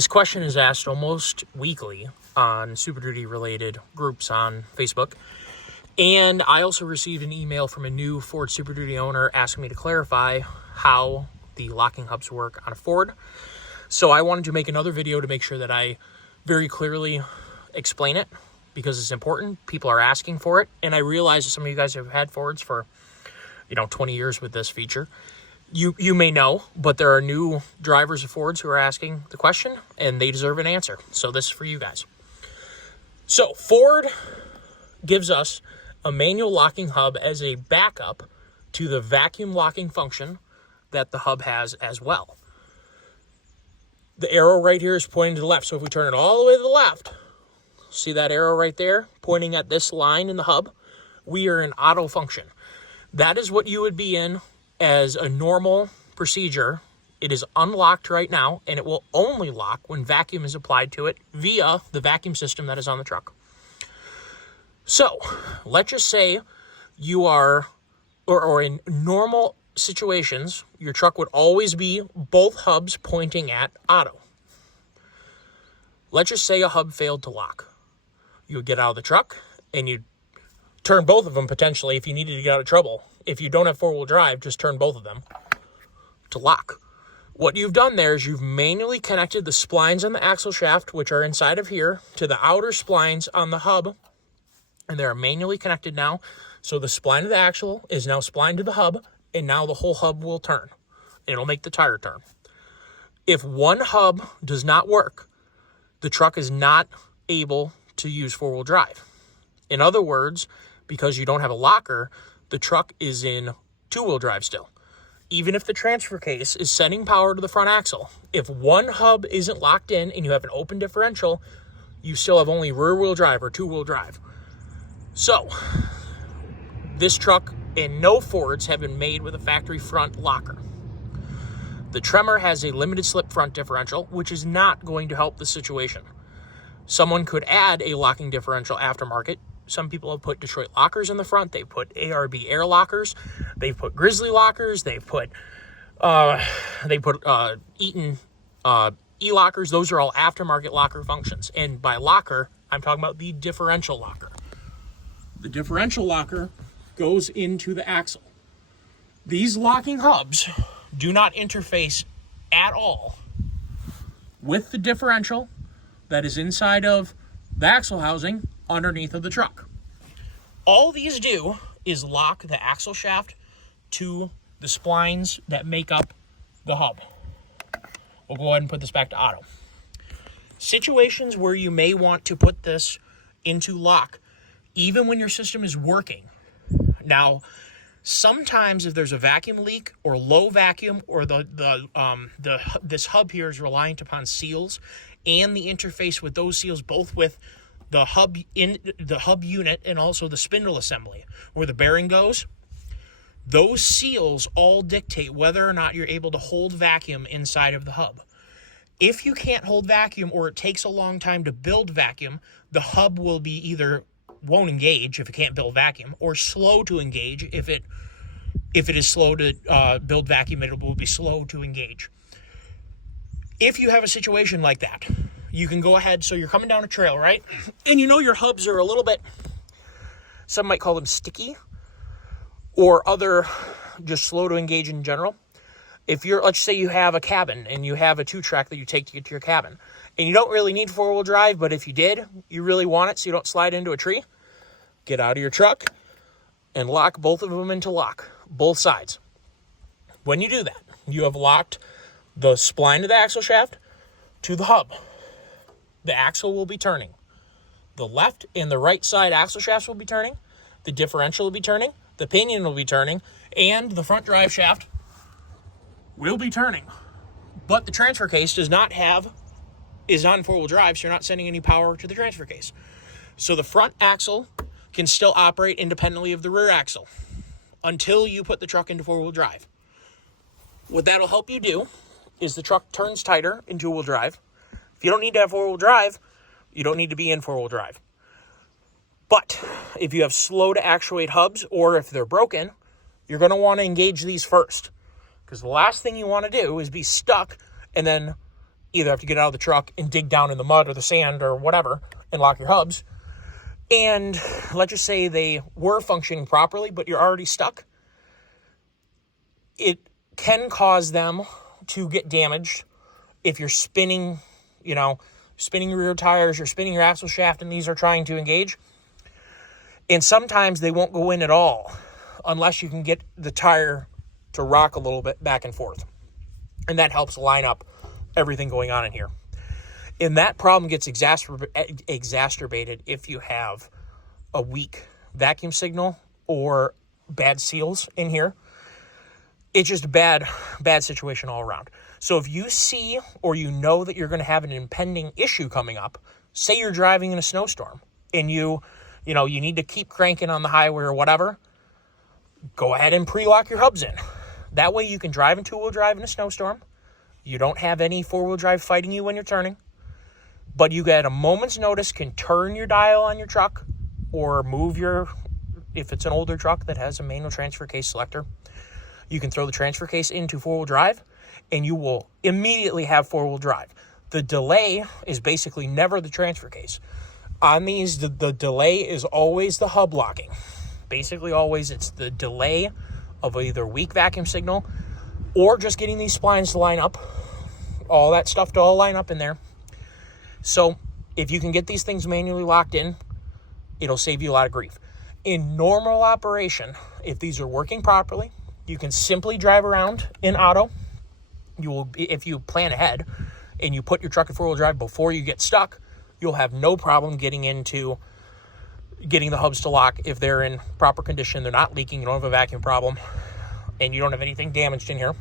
This question is asked almost weekly on Superduty related groups on Facebook. And I also received an email from a new Ford Super Duty owner asking me to clarify how the locking hubs work on a Ford. So I wanted to make another video to make sure that I very clearly explain it because it's important. People are asking for it. And I realize that some of you guys have had Fords for, 20 years with this feature. You may know, but there are new drivers of Fords who are asking the question, and they deserve an answer. So this is for you guys. So Ford gives us a manual locking hub as a backup to the vacuum locking function that the hub has as well. The arrow right here is pointing to the left. So if we turn it all the way to the left, see that arrow right there pointing at this line in the hub? We are in auto function. That is what you would be in as a normal procedure. It is unlocked right now, and it will only lock when vacuum is applied to it via the vacuum system that is on the truck. So let's just say you are, or in normal situations, your truck would always be both hubs pointing at auto. Let's just say a hub failed to lock. You would get out of the truck and you'd turn both of them potentially if you needed to get out of trouble. If you don't have four-wheel drive, just turn both of them to lock. What you've done there is you've manually connected the splines on the axle shaft, which are inside of here, to the outer splines on the hub, and they're manually connected now. So the spline of the axle is now splined to the hub, and now the whole hub will turn. It'll make the tire turn. If one hub does not work, the truck is not able to use four-wheel drive. In other words, because you don't have a locker, the truck is in two-wheel drive still. Even if the transfer case is sending power to the front axle, if one hub isn't locked in and you have an open differential, you still have only rear-wheel drive or two-wheel drive. So, this truck and no Fords have been made with a factory front locker. The Tremor has a limited slip front differential, which is not going to help the situation. Someone could add a locking differential aftermarket. Some people have put Detroit lockers in the front. They've put ARB air lockers. They've put Grizzly lockers. They've put Eaton e-lockers. Those are all aftermarket locker functions. And by locker, I'm talking about the differential locker. The differential locker goes into the axle. These locking hubs do not interface at all with the differential that is inside of the axle housing underneath of the truck. All these do is lock the axle shaft to the splines that make up the hub. We'll go ahead and put this back to auto. Situations where you may want to put this into lock, even when your system is working. Now, sometimes if there's a vacuum leak or low vacuum, or this hub here is reliant upon seals and the interface with those seals, both with the hub unit and also the spindle assembly where the bearing goes, those seals all dictate whether or not you're able to hold vacuum inside of the hub. If you can't hold vacuum, or it takes a long time to build vacuum, the hub will be either won't engage if it can't build vacuum, or slow to engage. If it is slow to build vacuum, it will be slow to engage. If you have a situation like that, you can go ahead. So you're coming down a trail, right? And your hubs are a little bit, some might call them sticky, or other, just slow to engage in general. If let's say you have a cabin and you have a 2-track that you take to get to your cabin, and you don't really need four-wheel drive, but if you did, you really want it so you don't slide into a tree, get out of your truck and lock both of them into lock, both sides. When you do that, you have locked the spline of the axle shaft to the hub. The axle will be turning. The left and the right side axle shafts will be turning. The differential will be turning. The pinion will be turning. And the front drive shaft will be turning. But the transfer case is not in four-wheel drive, so you're not sending any power to the transfer case. So the front axle can still operate independently of the rear axle until you put the truck into four-wheel drive. What that'll help you do is the truck turns tighter in two-wheel drive. If you don't need to have four-wheel drive, you don't need to be in four-wheel drive. But if you have slow to actuate hubs, or if they're broken, you're going to want to engage these first. Because the last thing you want to do is be stuck and then either have to get out of the truck and dig down in the mud or the sand or whatever and lock your hubs. And let's just say they were functioning properly, but you're already stuck. It can cause them to get damaged if you're spinning, spinning your rear tires, you're spinning your axle shaft, and these are trying to engage. And sometimes they won't go in at all unless you can get the tire to rock a little bit back and forth. And that helps line up everything going on in here. And that problem gets exacerbated if you have a weak vacuum signal or bad seals in here. It's just a bad situation all around. So if you see or you know that you're going to have an impending issue coming up, say you're driving in a snowstorm and you need to keep cranking on the highway or whatever, go ahead and pre-lock your hubs in. That way you can drive in two-wheel drive in a snowstorm. You don't have any four-wheel drive fighting you when you're turning. But you at a moment's notice can turn your dial on your truck or move if it's an older truck that has a manual transfer case selector, you can throw the transfer case into four-wheel drive and you will immediately have four-wheel drive. The delay is basically never the transfer case. On these, the delay is always the hub locking. Basically always it's the delay of either weak vacuum signal or just getting these splines to line up. All that stuff to all line up in there. So if you can get these things manually locked in, it'll save you a lot of grief. In normal operation, if these are working properly, you can simply drive around in auto. If you plan ahead and you put your truck in four-wheel drive before you get stuck, you'll have no problem getting the hubs to lock if they're in proper condition. They're not leaking. You don't have a vacuum problem, and you don't have anything damaged in here.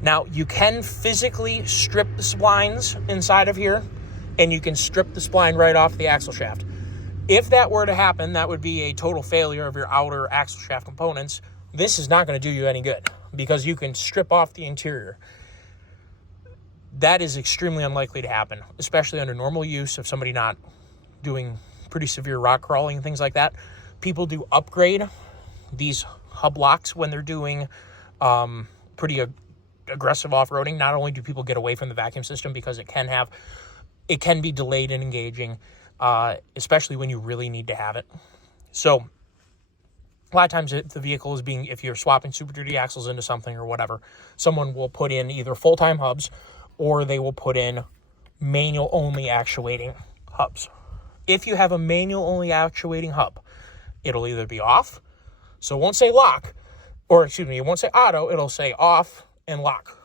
Now, you can physically strip the splines inside of here, and you can strip the spline right off the axle shaft. If that were to happen, that would be a total failure of your outer axle shaft components. This is not going to do you any good because you can strip off the interior. That is extremely unlikely to happen, especially under normal use of somebody not doing pretty severe rock crawling and things like that. People do upgrade these hub locks when they're doing pretty aggressive off-roading. Not only do people get away from the vacuum system because it can be delayed in engaging, especially when you really need to have it. So a lot of times the vehicle is if you're swapping Super Duty axles into something or whatever, someone will put in either full-time hubs or they will put in manual-only actuating hubs. If you have a manual-only actuating hub, it'll either be off, so it won't say lock, it won't say auto, it'll say off and lock.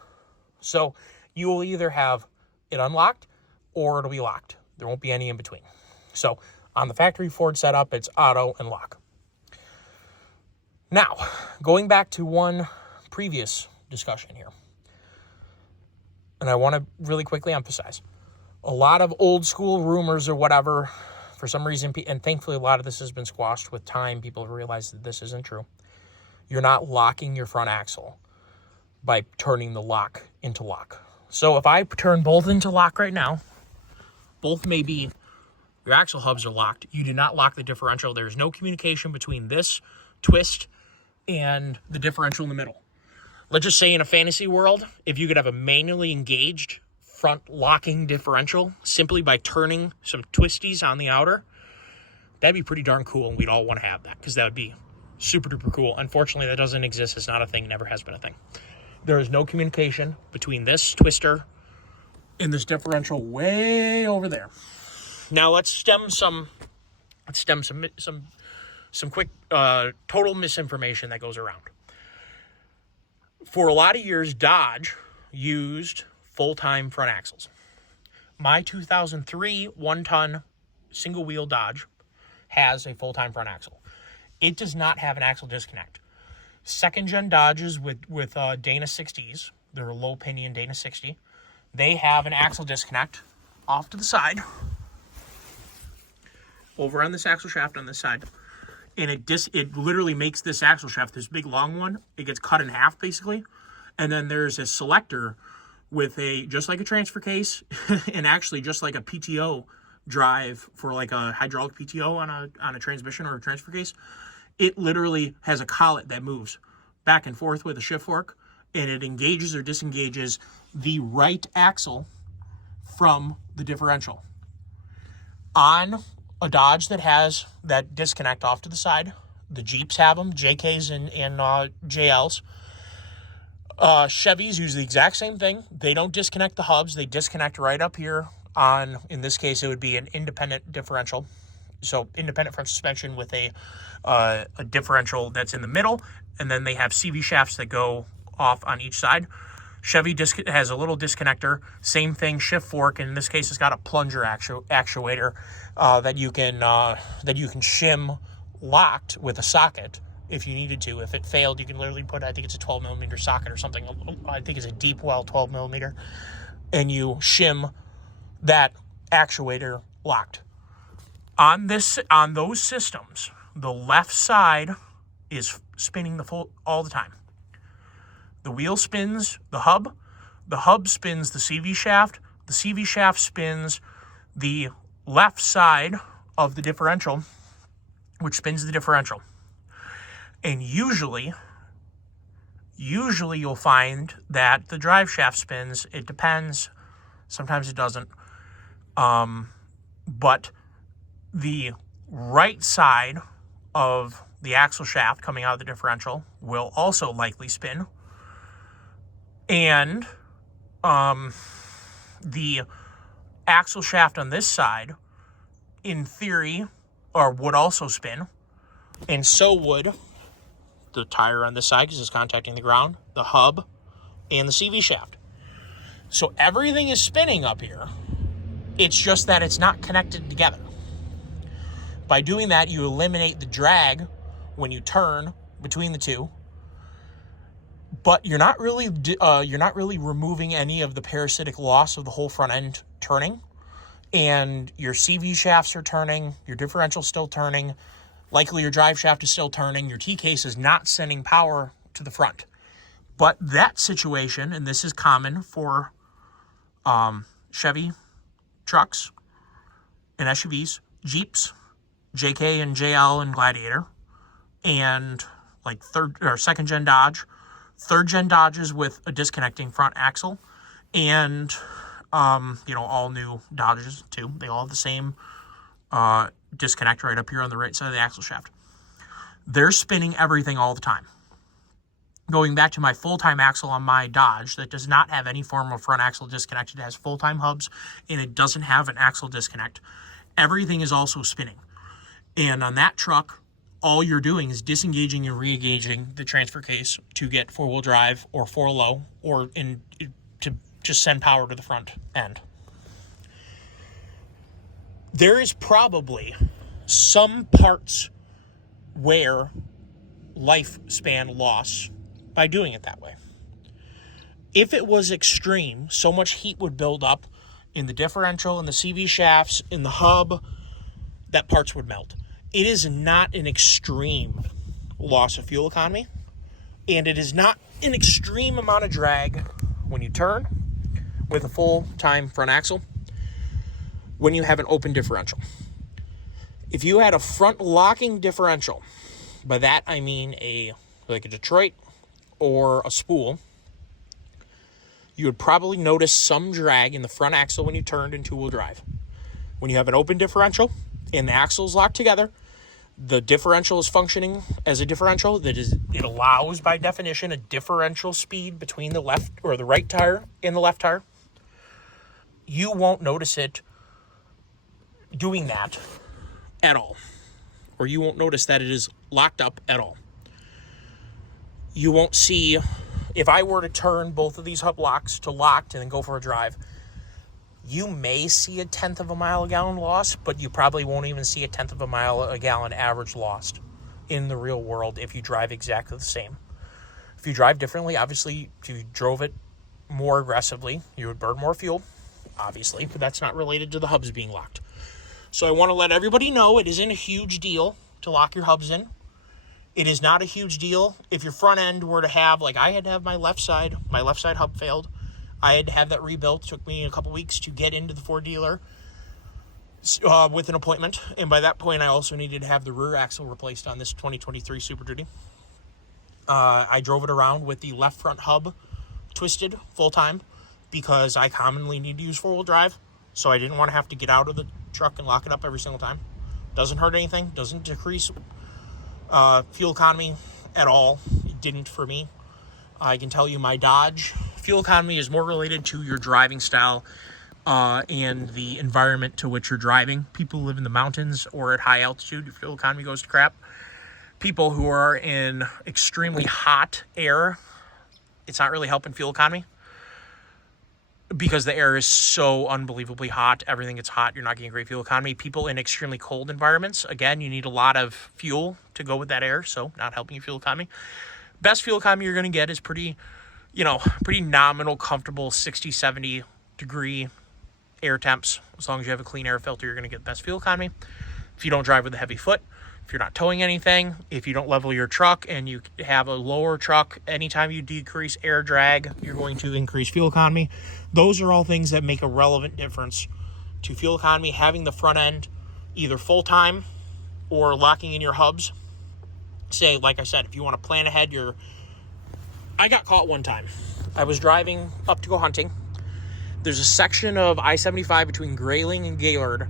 So you will either have it unlocked or it'll be locked. There won't be any in between. So on the factory Ford setup, it's auto and lock. Now, going back to one previous discussion here, and I want to really quickly emphasize, a lot of old school rumors or whatever, for some reason, and thankfully a lot of this has been squashed with time, people have realized that this isn't true. You're not locking your front axle by turning the lock into lock. So if I turn both into lock right now, both may be, your axle hubs are locked. You do not lock the differential. There's no communication between this twist and the differential in the middle. Let's just say in a fantasy world, if you could have a manually engaged front locking differential simply by turning some twisties on the outer, that'd be pretty darn cool, and we'd all want to have that because that would be super duper cool. Unfortunately, that doesn't exist. It's not a thing, never has been a thing. There is no communication between this twister and this differential way over there. Now let's stem some quick total misinformation that goes around. For a lot of years, Dodge used full-time front axles. My 2003 one-ton single-wheel Dodge has a full-time front axle. It does not have an axle disconnect. Second-gen Dodges with Dana 60s, they're a low-pinion Dana 60, they have an axle disconnect off to the side, over on this axle shaft on this side, and it literally makes this axle shaft, this big long one, it gets cut in half basically, and then there's a selector with just like a transfer case, and actually just like a PTO drive for like a hydraulic PTO on a transmission or a transfer case. It literally has a collet that moves back and forth with a shift fork, and it engages or disengages the right axle from the differential. On a Dodge that has that disconnect off to the side, the Jeeps have them, JKs and JLs. Chevys use the exact same thing. They don't disconnect the hubs. They disconnect right up here on, in this case, it would be an independent differential. So independent front suspension with a differential that's in the middle, and then they have CV shafts that go off on each side. Chevy has a little disconnector, same thing, shift fork, and in this case it's got a plunger actuator that you can shim locked with a socket if you needed to. If it failed, you can literally put, I think it's a 12 millimeter socket or something. I think it's a deep well 12 millimeter, and you shim that actuator locked. On those systems, the left side is spinning all the time. The wheel spins the hub spins the CV shaft spins the left side of the differential, which spins the differential. And usually you'll find that the drive shaft spins. It depends. Sometimes it doesn't. But the right side of the axle shaft coming out of the differential will also likely spin. And the axle shaft on this side, in theory, would also spin. And so would the tire on this side, because it's contacting the ground, the hub, and the CV shaft. So everything is spinning up here. It's just that it's not connected together. By doing that, you eliminate the drag when you turn between the two, but you're not really removing any of the parasitic loss of the whole front end turning. And your CV shafts are turning, your differential's still turning, likely your drive shaft is still turning, your T-case is not sending power to the front. But that situation, and this is common for Chevy trucks and SUVs, Jeeps, JK and JL and Gladiator, and like second gen Dodge, third gen Dodges with a disconnecting front axle, and all new Dodges too. They all have the same disconnect right up here on the right side of the axle shaft. They're spinning everything all the time. Going back to my full-time axle on my Dodge that does not have any form of front axle disconnect. It has full-time hubs and it doesn't have an axle disconnect. Everything is also spinning. And on that truck, all you're doing is disengaging and re-engaging the transfer case to get four-wheel drive or four-low or to just send power to the front end. There is probably some parts where lifespan loss by doing it that way. If it was extreme, so much heat would build up in the differential, in the CV shafts, in the hub, that parts would melt. It is not an extreme loss of fuel economy, and it is not an extreme amount of drag when you turn with a full-time front axle when you have an open differential. If you had a front locking differential, by that I mean like a Detroit or a spool, you would probably notice some drag in the front axle when you turned in two-wheel drive. When you have an open differential and the axles locked together, the differential is functioning as a differential. It allows, by definition, a differential speed between the left or the right tire and the left tire. You won't notice it doing that at all, or you won't notice that it is locked up at all. You won't see, if I were to turn both of these hub locks to locked and then go for a drive, you may see a 1/10 of a mile a gallon loss, but you probably won't even see a 1/10 of a mile a gallon average lost in the real world if you drive exactly the same. If you drive differently, obviously, if you drove it more aggressively, you would burn more fuel, obviously, but that's not related to the hubs being locked. So I want to let everybody know it isn't a huge deal to lock your hubs in. It is not a huge deal if your front end were to have, like I had to have my left side hub failed. I had to have that rebuilt. It took me a couple weeks to get into the Ford dealer with an appointment. And by that point, I also needed to have the rear axle replaced on this 2023 Super Duty. I drove it around with the left front hub twisted full time because I commonly need to use four-wheel drive. So I didn't want to have to get out of the truck and lock it up every single time. Doesn't hurt anything. Doesn't decrease fuel economy at all. It didn't for me. I can tell you my Dodge fuel economy is more related to your driving style and the environment to which you're driving. People who live in the mountains or at high altitude, your fuel economy goes to crap. People who are in extremely hot air, it's not really helping fuel economy because the air is so unbelievably hot. Everything gets hot. You're not getting great fuel economy. People in extremely cold environments, again, you need a lot of fuel to go with that air, so not helping your fuel economy. Best fuel economy you're going to get is pretty nominal, comfortable 60, 70 degree air temps. As long as you have a clean air filter, you're going to get the best fuel economy. If you don't drive with a heavy foot, if you're not towing anything, if you don't level your truck and you have a lower truck, anytime you decrease air drag, you're going to increase fuel economy. Those are all things that make a relevant difference to fuel economy. Having the front end either full-time or locking in your hubs. Say, like I said, if you want to plan ahead, I got caught one time. I was driving up to go hunting. There's a section of I-75 between Grayling and Gaylord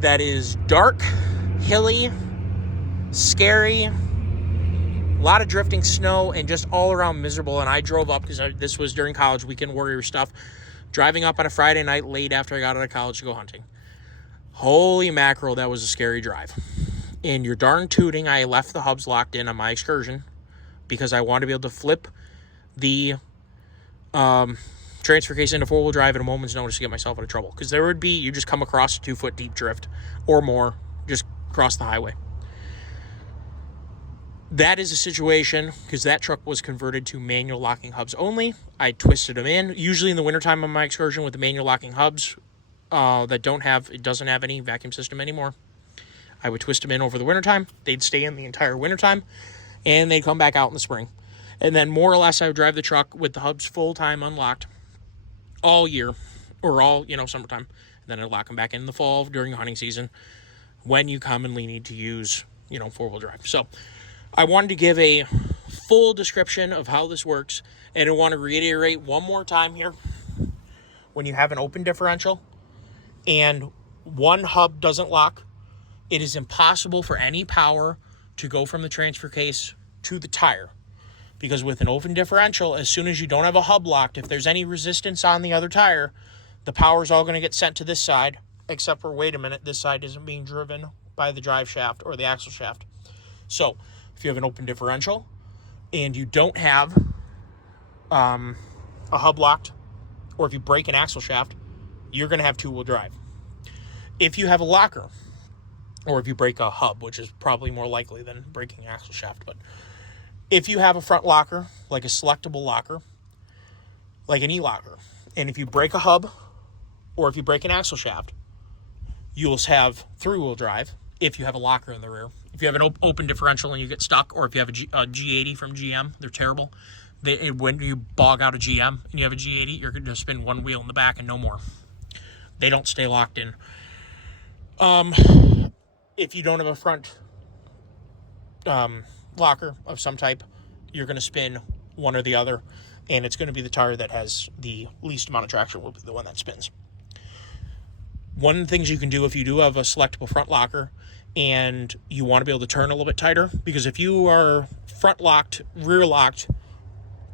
that is dark, hilly, scary, a lot of drifting snow, and just all around miserable. And I drove up because this was during college, weekend warrior stuff, driving up on a Friday night late after I got out of college to go hunting. Holy mackerel, that was a scary drive. And you're darn tooting, I left the hubs locked in on my excursion because I wanted to be able to flip the transfer case into four-wheel drive at a moment's notice to get myself out of trouble. Because there would be, you just come across a 2-foot deep drift or more, just cross the highway. That is a situation, because that truck was converted to manual locking hubs only. I twisted them in, usually in the wintertime on my excursion with the manual locking hubs that doesn't have any vacuum system anymore. I would twist them in over the wintertime. They'd stay in the entire wintertime, and they'd come back out in the spring. And then more or less I would drive the truck with the hubs full-time unlocked all year, or all, summertime. And then I'd lock them back in the fall during the hunting season when you commonly need to use, four-wheel drive. So I wanted to give a full description of how this works, and I want to reiterate one more time here. When you have an open differential and one hub doesn't lock, it is impossible for any power to go from the transfer case to the tire. Because with an open differential, as soon as you don't have a hub locked, if there's any resistance on the other tire, the power is all going to get sent to this side, except for, wait a minute, this side isn't being driven by the drive shaft or the axle shaft. So if you have an open differential and you don't have a hub locked, or if you break an axle shaft, you're going to have two-wheel drive. If you have a locker, or if you break a hub, which is probably more likely than breaking an axle shaft, but if you have a front locker, like a selectable locker, like an e-locker, and if you break a hub, or if you break an axle shaft, you'll have three-wheel drive if you have a locker in the rear. If you have an open differential and you get stuck, or if you have a G80 from GM, they're terrible. When you bog out a GM and you have a G80, you're going to spin one wheel in the back and no more. They don't stay locked in. If you don't have a front locker of some type, you're going to spin one or the other, and it's going to be the tire that has the least amount of traction will be the one that spins. One of the things you can do if you do have a selectable front locker and you want to be able to turn a little bit tighter, because if you are front locked, rear locked,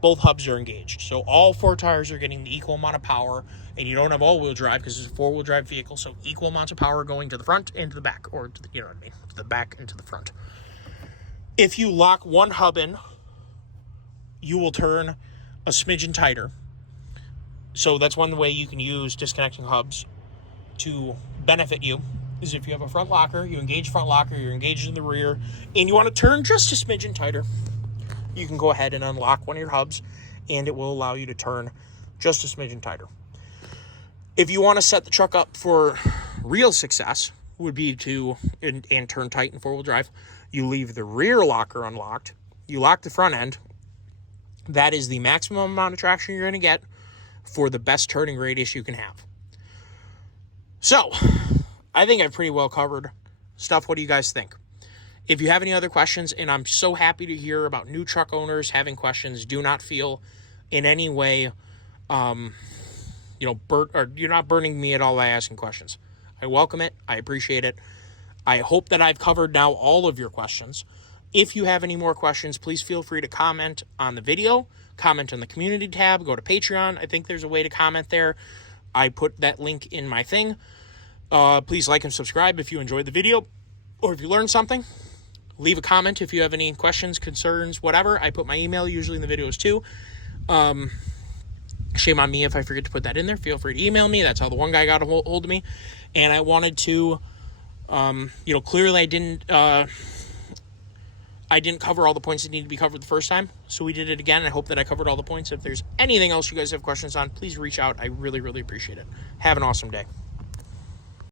both hubs are engaged. So all four tires are getting the equal amount of power, and you don't have all-wheel drive because it's a four-wheel drive vehicle, so equal amounts of power going to the front and to the back, or to the, to the back and to the front. If you lock one hub in, you will turn a smidgen tighter. So that's one way you can use disconnecting hubs to benefit you, is if you have a front locker, you engage front locker, you're engaged in the rear, and you want to turn just a smidgen tighter, you can go ahead and unlock one of your hubs, and it will allow you to turn just a smidgen tighter. If you want to set the truck up for real success, would be to, and turn tight in four-wheel drive, you leave the rear locker unlocked, you lock the front end. That is the maximum amount of traction you're going to get for the best turning radius you can have. So, I think I've pretty well covered stuff. What do you guys think? If you have any other questions, and I'm so happy to hear about new truck owners having questions, do not feel in any way, or you're not burning me at all by asking questions. I welcome it. I appreciate it. I hope that I've covered now all of your questions. If you have any more questions, please feel free to comment on the video, comment on the community tab, go to Patreon. I think there's a way to comment there. I put that link in my thing. Please like and subscribe if you enjoyed the video or if you learned something. Leave a comment if you have any questions, concerns, whatever. I put my email usually in the videos too. Shame on me if I forget to put that in there. Feel free to email me. That's how the one guy got a hold of me. And I wanted to, clearly I didn't cover all the points that needed to be covered the first time, so we did it again. I hope that I covered all the points. If there's anything else you guys have questions on, please reach out. I really, really appreciate it. Have an awesome day.